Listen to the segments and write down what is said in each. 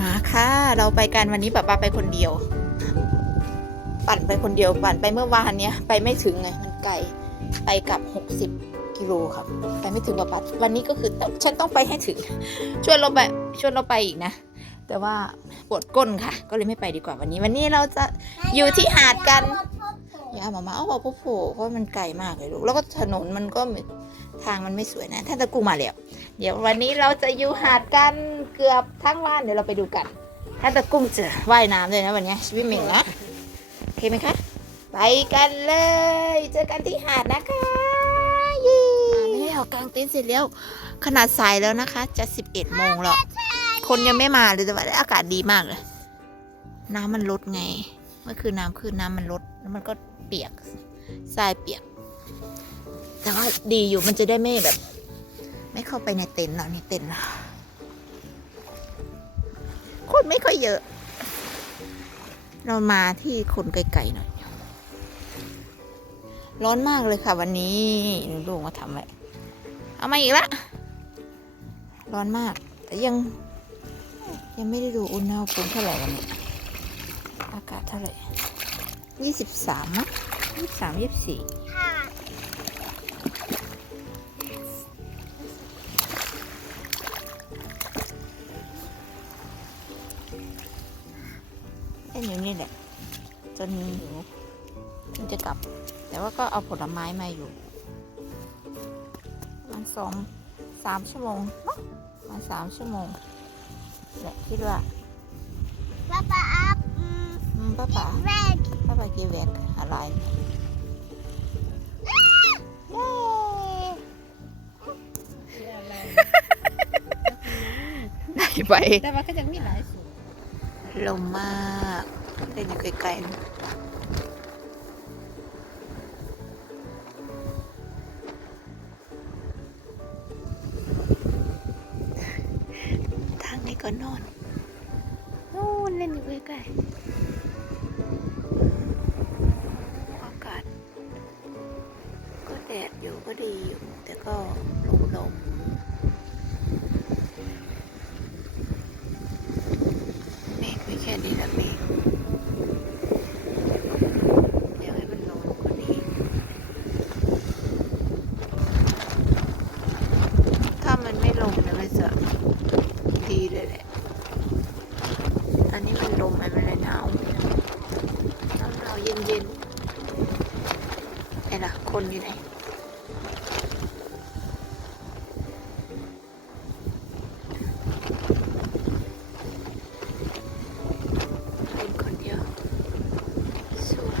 มาค่ะ เราไปกันวันนี้ป้าป้าไปคนเดียว ปั่นไปคนเดียวปั่นไปเมื่อวานเนี้ยไปไม่ถึงไงมันไกลไปกับ 60กิโลครับไปไม่ถึงป้าป้าวันนี้ก็คือฉันต้องไปให้ถึงชวนเราไปชวนเราไปอีกนะแต่ว่าปวดก้นค่ะ ก็เลยไม่ไปดีกว่าวันนี้ วันนี้เราจะอยู่ที่หาดกัน ย่ามามาเอาบอกพ่อโผเพราะมันไกลมากเลยลูกแล้วก็ถนนมันก็ทางมันไม่สวยนะท่านตะกูมาแล้ว เดี๋ยววันนี้เราจะอยู่หาดกันเกือบทั้งวันเดี๋ยวเราไปดูกันท่านตะกุ้งจะว่ายน้ำเลยนะวันนี้ชีวิตเมงนะโอเคไหมคะ ไปกันเลย เจอกันที่หาดนะคะยี่ไม่ได้ออกกลางเต็นท์เสร็จแล้ว ขนาดสายแล้วนะคะ จะ11โมงแล้วคนยังไม่มาเลยแต่ว่าอากาศดีมากเลย น้ำมันลดไง เมื่อคืนน้ำขึ้นน้ำมันลดแล้วมันก็ เปียกทรายเปียก แต่ว่าดีอยู่มันจะได้ไม่แบบ ไม่เข้าไปในเต็นท์เราในเต็นท์คนไม่ค่อยเยอะ เรามาที่คนไกลๆหน่อย ร้อนมากเลยค่ะวันนี้ลูกมาทำอะไรเอามาอีกละ ร้อนมาก แต่ยัง ยังไม่ได้ดูอุณหภูมิเท่าไหร่วันนี้ อากาศเท่าไหร่ ยี่สิบสามมั้งยี่สิบสามยี่สิบสี่เล่นอยู่นี่แหละ จนหิวถึงจะกลับ แต่ว่าก็เอาผลไม้มาอยู่ประมันสองสามชั่วโมงเนอะประมาณสามชั่วโมงแหละคิดว่า Papa up. Mm, อืมป้าป๋า red. ป้าป๋า กีแวกอะไรเย้ได้ไปแต่ว่าก็ยังมีหลายสูตร ลมมากเล่นอยู่ไกลๆนะทางนี้ก็นอนนู่นเล่นอยู่ใกลๆ แดดอยู่ก็ดีอยู่แต่ก็ลมลมเมฆไม่แค่นี้ละเมฆอยากให้มันลงกว่านี้ ถ้ามันไม่ลงเนี่ยมันจะดีเลยแหละ อันนี้มันลมมันเลยหนาวหนาวหนาวเย็นเย็นๆไหนล่ะ คนอยู่ไหน เป็นคนเดียวสวย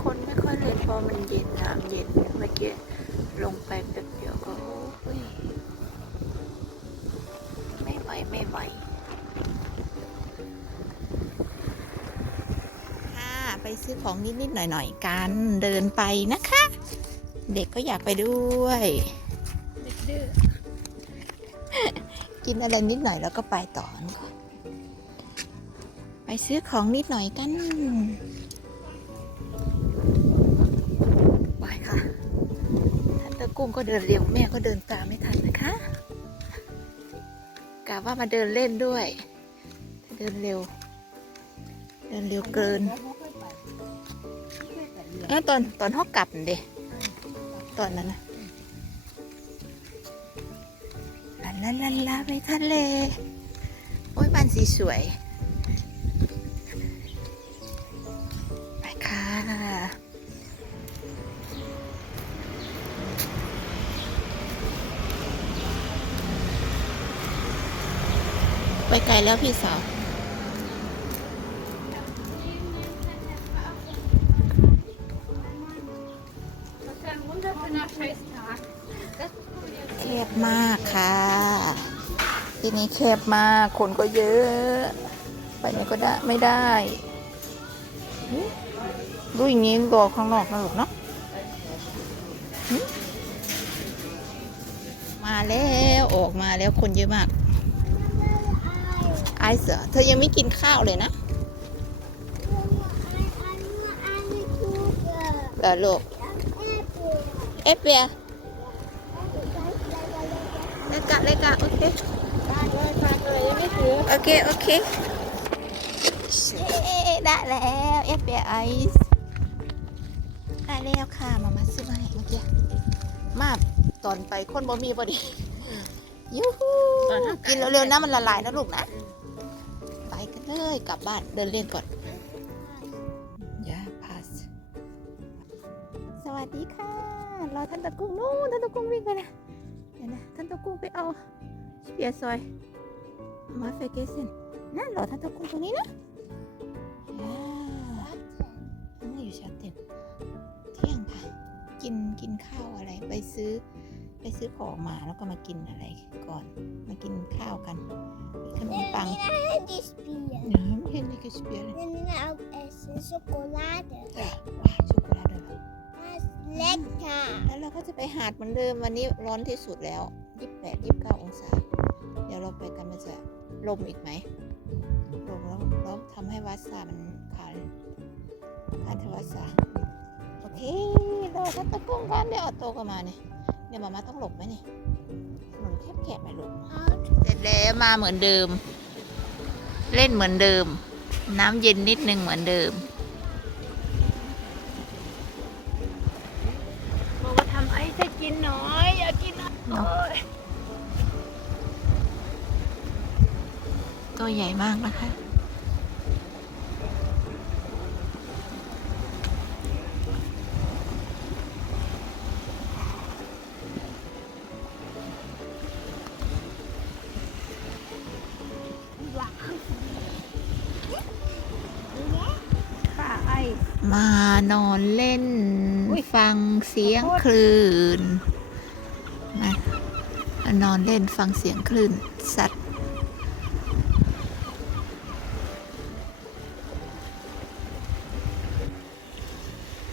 คนไม่ค่อยเล่นเพราะมันเย็นน้ำเย็นเมื่อกี้ลงไปแป๊บเดียวก็โอ้ย ไม่ไหวไม่ไหวค่ะไปซื้อของนิด ๆ หน่อย ๆ กันเดินไปนะคะ เด็กก็อยากไปด้วยดื้อกินอะไรนิดหน่อยแล้วก็ไปต่อก่อนไปซื้อของนิดหน่อยกันไปค่ะท่านตะกุ้งก็เดินเร็วแม่ก็เดินตามไม่ทันนะคะ กะว่ามาเดินเล่นด้วย เดินเร็ว เดินเร็วเกินแล้วตอนตอนฮอกกลับเดตอนนั้นนะลาลาลาลาไปทะเล โอ้ยบ้านสีสวย ไปแล้วพี่สาว แคบมากค่ะ ที่นี้แคบมาก คนก็เยอะ ไปไหนก็ได้ไม่ได้ดูอย่างนี้รอข้างนอกนะลูกเนาะมาแล้วออกมาแล้วคนเยอะมาก ไอซ์เหรอเธอยังไม่กินข้าวเลยนะเหรอลูกเอฟเบียเลิกะเลิกะโอเคโอเคโอเคได้แล้วเอฟเบียไอซ์ได้แล้วค่ะมามาซื้อมาให้เมื่อกี้มาตอนไปคนบ่มีบ่ดี ยูฮูกินเร็วๆนะมันละลายนะลูกนะ ไปกันเลยกลับบ้านเดินเล่นก่อนยาพาสสวัสดีค่ะ รอท่านตะกุ้งนู่นท่านตะกุ้งวิ่งไปนะเดี๋ยวนะท่านตะกุ้งไปเอาเปียร์ซอยมาเฟเกสันนั่นเหรอท่านตะกุ้งตรงนี้นะอ่าน้องอยู่ชั้นเต็มเที่ยงค่ะ กินกินข้าวอะไรไปซื้อ ไปซื้อของมาแล้วก็มากินอะไรก่อน มากินข้าวกันมีขนมปัง Die spieren. น้ำเห็นนี่ก็สเปียร์เลย Wir nehmen auch Essen Schokolade. ว้าช็อกโกแลตด้วยเหรอ Das ist lecker. แล้วเราก็จะไปหาดเหมือนเดิมวันนี้ร้อนที่สุดแล้ว 28 29 องศา เดี๋ยวเราไปกันมันจะลมอีกไหมลมแล้วแล้วทำให้วัดสามันขาดขาดทวัดสาโอเครอท่านตะกุ้งก่อนเดี๋ยวออโต้ก็มาเนี่ย เดี๋ยวมามาต้องหลบไหมเนี่ยถนนแคบๆไหมลูก Out. เสร็จแล้วมาเหมือนเดิม เล่นเหมือนเดิม น้ำเย็นนิดนึงเหมือนเดิมบอกว่าทำไอ้ให้กินหน่อยอยากกินโอ้ยตัวใหญ่มากนะคะค่ะ นอนเล่นอุ๊ยฟังเสียงขอโทษคลื่นมานอนเล่นฟังเสียงคลื่นสัตว์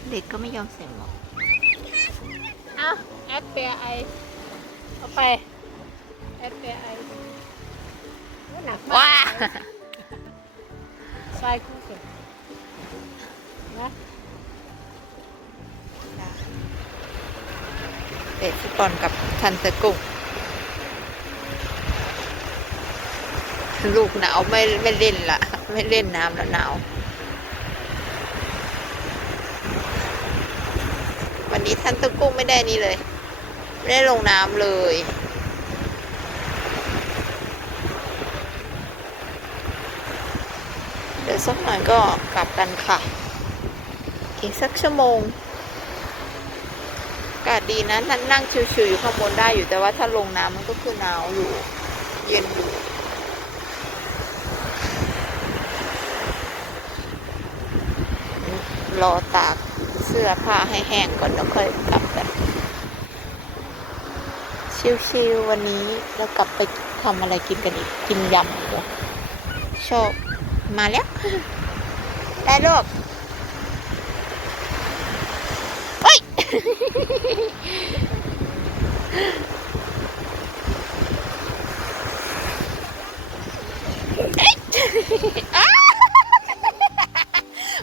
เด็กก็ไม่ยอมใส่หมวกเอาแอดเปียไอเอาไปแอดเปียไอหนักมากว้าทรายคู่สุดนะ เตะฟุตบอลกับทันตะกุงลูกหนาวไม่ไม่เล่นละไม่เล่นน้ำแล้วหนาว วันนี้ท่านตะกุ้งไม่ได้นี่เลย ไม่ได้ลงน้ำเลยเดี๋ยวสักหน่อยก็กลับกันค่ะ อีกสักชั่วโมงากาศดีนะนั่งนั่งชิวๆอยู่ข้างบนได้อยู่แต่ว่าถ้าลงน้ำมันก็คือหนาวอยู่ เย็นอยู่รอตากเสื้อผ้าให้แห้งก่อนแล้วค่อยกลับกันชิวๆวันนี้เรากลับไปทำอะไรกินกันอีก กินยำเหรอชอบมาแล้ว ได้ลูก เฮ้ยอ้า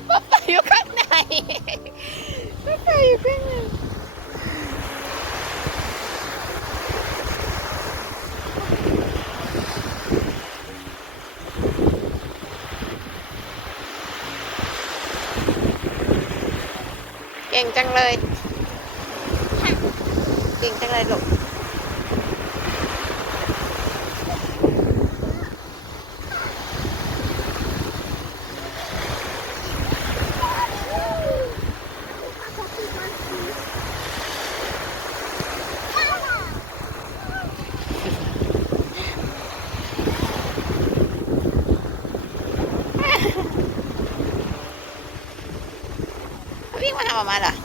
ป๊าป๊าอยู่ข้างในป๊าป๊าอยู่ข้างในเก่งจังเลย เก่งจังเลยลูกวิ่งมาทำออกมาเหรอไ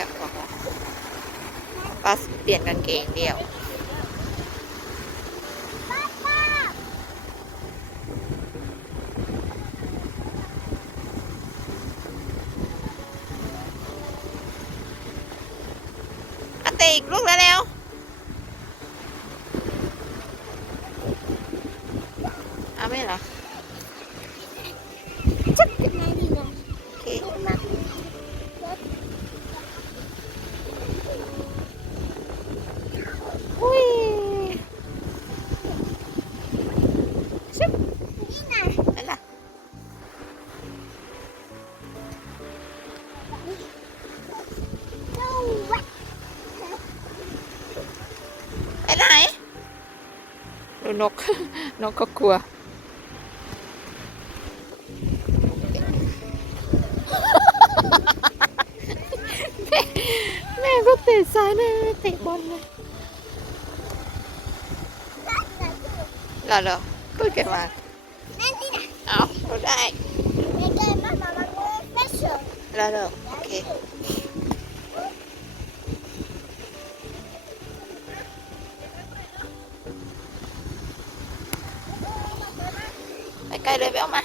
แล้วบอกว่าป้าเปลี่ยนกางเกงเดียวอตอีลูกแล้วแล้วอาะไม่หรอ ดูนก นกก็กลัว แม่แม่ก็เตะซ้ายเลยเตะบอลเลยเหรอเหรอพูดเก่งมาก Nanti เอาเราได้ Mega mama ได้เลยไปเอามา